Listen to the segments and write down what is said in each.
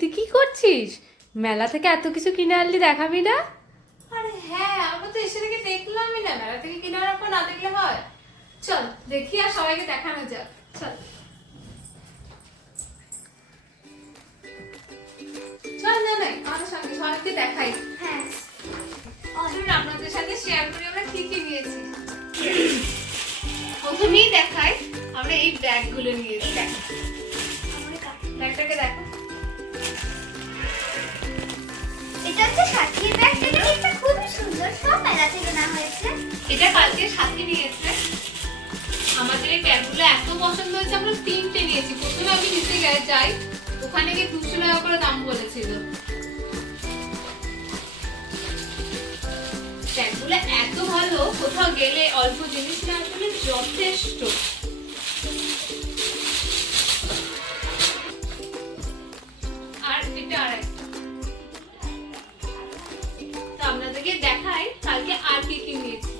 তুই কি করছিস? মেলা থেকে এত কিছু কিনে আনলি, দেখাবি না? আরে হ্যাঁ, আমরা তো এসে থেকে দেখলামই না, মেলা থেকে কিনে আনার পর না দেখলে হয়? চল দেখি আর সবাইকে দেখানো যাক। চল চল না নাই আমাদের সঙ্গে সবাইকে দেখাই। হ্যাঁ, চলুন আপনাদের সাথে শেয়ার করি আমরা কি কি নিয়েছি। প্রথমেই দেখাই আমরা এই ব্যাগগুলো নিয়েছি। দেখ ব্যাগটাকে দেখো, এটা হচ্ছে সাথীর ব্যাগ। এটা খুবই সুন্দর, সব মেলা থেকে না হয়েছে। এটা কালকে সাথে নিয়েছে। আমাদের এই ব্যাগগুলো এত পছন্দ হয়েছে আমরা 3টে নিয়েছি। প্রথমে আমি নিতে যাই, ওখানে গিয়ে 200 টাকা করে দাম বলেছিল। ব্যাগগুলো এত ভালো, কোথাও গেলে অল্প জিনিস না আসলে যথেষ্ট। আর এটা আরেকটা, তো আপনাদেরকে দেখাই কালকে আর কি কি নিয়েছি।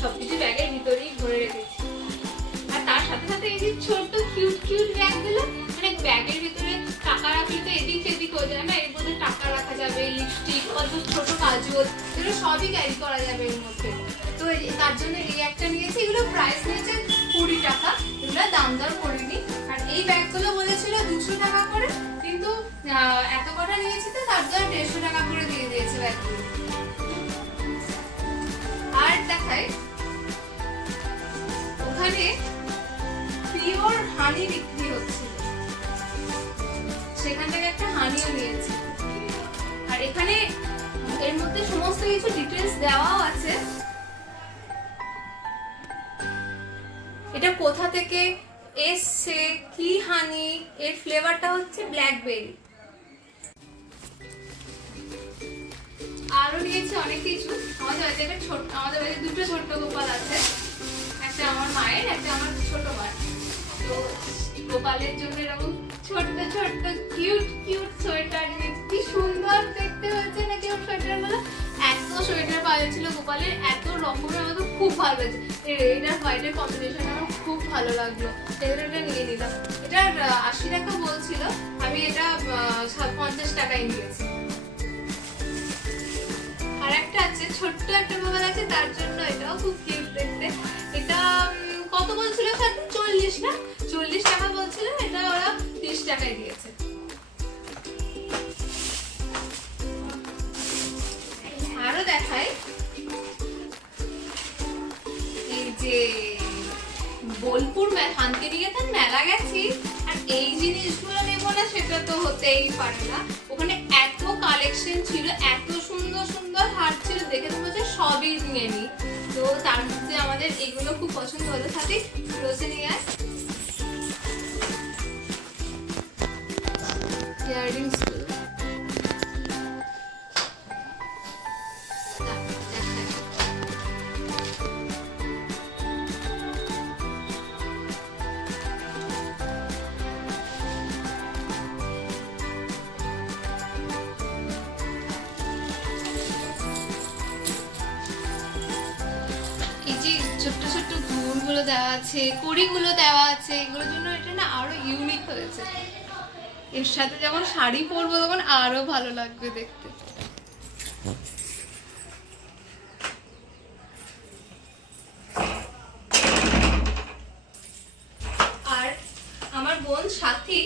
সবকিছু ব্যাগের ভিতরেই ভরে রেখেছি। আর তার সাথে সাথে এই যে ছোট্ট কিউট কিউট ব্যাগগুলো, মানে ব্যাগের ভিতরে টাকা রাখলে তো এদিক সেদিক হয়ে যায় না, এর মধ্যে টাকা রাখা যাবে, লিপস্টিক, অল্প ছোট কাজল, এগুলো সবই ক্যারি করা যাবে এর মধ্যে। তো তার জন্য এই একটা নিয়েছি। এগুলো প্রাইস নিয়েছে 20 টাকা, এগুলো দাম দর করিনি। আর এই ব্যাগগুলো বলেছিল 200 টাকা করে, কিন্তু এত কটা নিয়েছি তো তার জন্য 150 টাকা করে দিয়ে দিয়েছে ব্যাগগুলো। আর দেখাই ওখানে পিওর হানি বিক্রি হচ্ছে, সেখান থেকে একটা হানিও নিয়েছি। আর এখানে এর মধ্যে সমস্ত কিছু ডিটেইলস দেওয়াও আছে। এটা কোথা থেকে এসছে, কি হানি, এর ফ্লেভারটা হচ্ছে ব্ল্যাকবেরি। আরো নিয়েছি অনেক কিছু। আমাদের বাড়িতে দুটো ছোট্ট গোপাল আছে, একটা আমার মায়ের, একটা আমার ছোট মায়ের। তো গোপালের জন্য এরকম ছোট্ট ছোট্ট কিউট কিউট সোয়েটার নিয়েছি। কি সুন্দর দেখতে হয়েছে না কিউট সোয়েটার গুলো। এত সোয়েটার পাওয়া যাচ্ছিল গোপালের, এত রকমের, আমার তো খুব ভালো লাগছে। রেড আর হোয়াইটের কম্বিনেশন আমার খুব ভালো লাগলো, এটা নিয়ে নিলাম। এটা 80 টাকা বলছিল, আমি এটা 50 টাকায় নিয়েছি। আর একটা আছে ছোট্ট একটা গোপাল আছে, তার জন্য এটাও খুব কিউট দেখতে। এটা কত বলছিল স্যার? 40 না 40 টাকা বলছিল, এটা ওরা 30 টাকায় দিয়েছে। আরো দেখাই, এই যে বোলপুর শান্তিনিকেতন মেলা গেছি, আর এই জিনিসগুলো নেবো না সেটা তো হতেই পারে না। ওখানে এত কালেকশন ছিল, এত সুন্দর সুন্দর হার ছিল, দেখে তো বলছে সবই নিয়ে নি। তো তার মধ্যে আমাদের এগুলো খুব পছন্দ হলো। সাথে রোজে নিয়ে আস ইয়াররিংস গুলো। ছোট্ট ছোট্ট ঘুরগুলো দেওয়া আছে, কড়িগুলো দেওয়া আছে, এগুলোর জন্য এটা না আরো ইউনিক হয়েছে। এর সাথে যখন শাড়ি পরবো তখন আরো ভালো লাগবে দেখতে। আর আমার বোন সাথী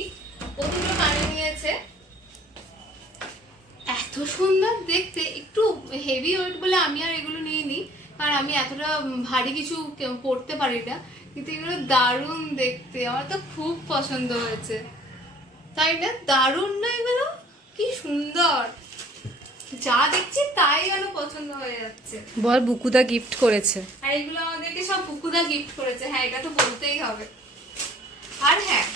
ও দুটো কানে নিয়েছে, এত সুন্দর দেখতে। একটু হেভি ওয়েট বলে আমি আর এগুলো নিয়ে নিই, কারণ আমি এতটা ভারী কিছু পড়তে পারি না, কিন্তু এগুলো দারুণ দেখতে, আমার তো খুব পছন্দ হয়েছে। তাই না? দারুণ না এগুলো? কি সুন্দর, যা দেখছি তাই যেন পছন্দ হয়ে যাচ্ছে। বল, বুকুদা গিফট করেছে। আর এগুলো আমাদেরকে সব বুকুদা গিফট করেছে। হ্যাঁ, এটা তো বলতেই হবে। আর হ্যাঁ,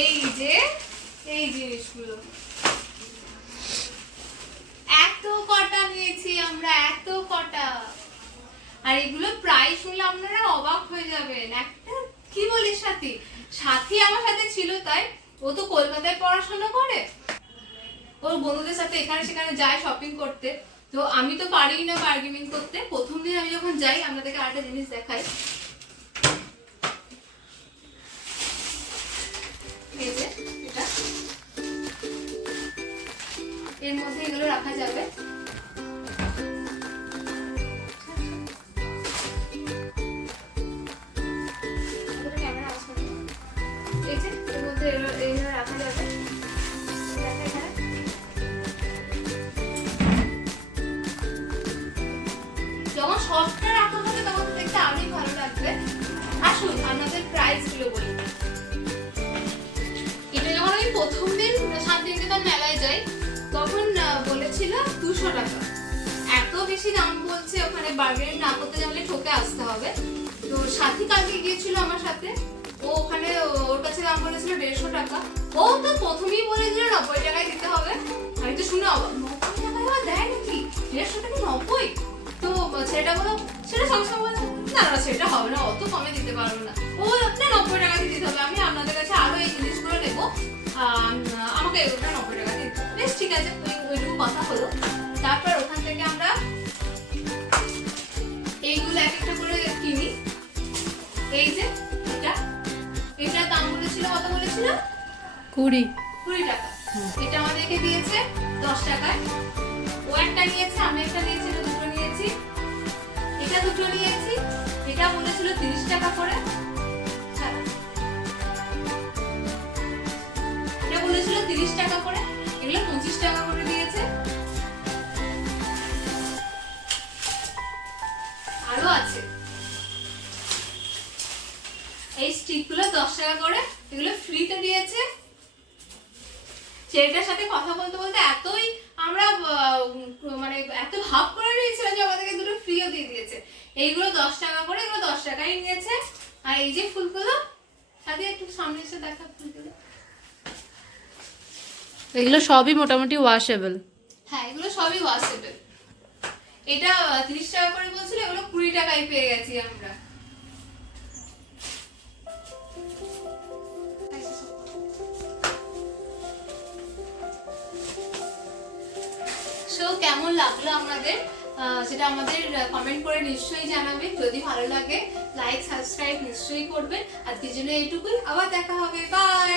এই যে এই জিনিসগুলো এত কটা নিয়েছি আমরা, এত কটা। আর এগুলো প্রায় শুনলে আপনারা অবাক হয়ে যাবেন। একটা কি বলিস, সাথী সাথী আমার সাথে ছিল, তাই ও তো কলকাতায় পড়াশোনা করে, ওর বন্ধুদের সাথে এখানে সেখানে যায় শপিং করতে। তো আমি তো পারি না বার্গেনিং করতে। প্রথম দিন আমি যখন যাই, আপনাদেরকে আরেকটা জিনিস দেখাই, এই যে এর মধ্যে এগুলো রাখা যাবে। ক্যামেরা আসবে না। এই যে এর মধ্যে এগুলো রাখা যাবে। দেখা এখানে। যখন সবটা রাখা হবে তখন দেখতে আরোই ভালো লাগবে। আসুন আপনাদের প্রাইস গুলো বলি। এটা যখন আমি প্রথম দিন শান্তিনিকেতন মেলায় যাই তখন বলেছিল 200 টাকা। এত বেশি দাম বলছে, ওখানে বার্গেনিং না করতে জানলে ঠকে আসতে হবে। তো সাথী কালকে গিয়েছিল আমার সাথে, ও ওখানে ওর কাছে দাম বলেছিল 150 টাকা। ও তো প্রথমেই বলেছিল 90 টাকায় দিতে হবে। আমি তো শুনে অবাক, 90 টাকায় আবার দেয় নাকি? 150 টাকা 90? তো সেটা বলো, সেটা সঙ্গে সঙ্গে বলো না না সেটা হবে না, অত কমে দিতে পারবো না। ও আপনার 90 টাকা দিয়ে দিতে হবে, আমি আপনাদের কাছে আরো এই জিনিসগুলো নেবো, আমাকে এগুলো 90 টাকা দিয়ে দিতে হবে। বেশ ঠিক আছে, ওইটুকু কথা হলো। তারপর ওখান থেকে আমরা এইগুলো এক একটা করে কিনি। এই যে এটার দাম বলেছিল, কত বলেছিল? 20 টাকা। এটা আমাদেরকে দিয়েছে 10 টাকায়। ও একটা নিয়েছে, আমি একটা নিয়েছি, এটা দুটো নিয়েছি, এটা দুটো নিয়েছি। এটা বলেছিল 30 টাকা করে। এটা বলেছিল 30 টাকা করে, এগুলো 25 টাকা করে দিয়েছে। আরো আছে এই স্টিকগুলো 10 টাকা করে, এগুলো ফ্রিতে দিয়েছে। ছেলেটার সাথে কথা বলতে বলতে এতই আমরা মানে এত ভাব করে নিয়েছিলাম যে আমাদেরকে দুটো ফ্রিও দিয়ে দিয়েছে। এইগুলো 10 টাকা করে, এগুলো 10 টাকাই নিয়েছে। আর এই যে ফুলগুলো, সাথে একটু সামনে এসে দেখা ফুলগুলো। এগুলো সবই মোটামুটি ওয়াশেবল। হ্যাঁ এগুলো সবই ওয়াশেবল। এটা 30 টাকা করে বলছিল, এগুলো 20 টাকায় পেয়ে গেছি আমরা। সো কেমন লাগলো আপনাদের সেটা আমাদের কমেন্ট করে নিশ্চয়ই জানাবেন। যদি ভালো লাগে লাইক সাবস্ক্রাইব নিশ্চয়ই করবেন। আজকের জন্য এইটুকুই, আবার দেখা হবে, বাই।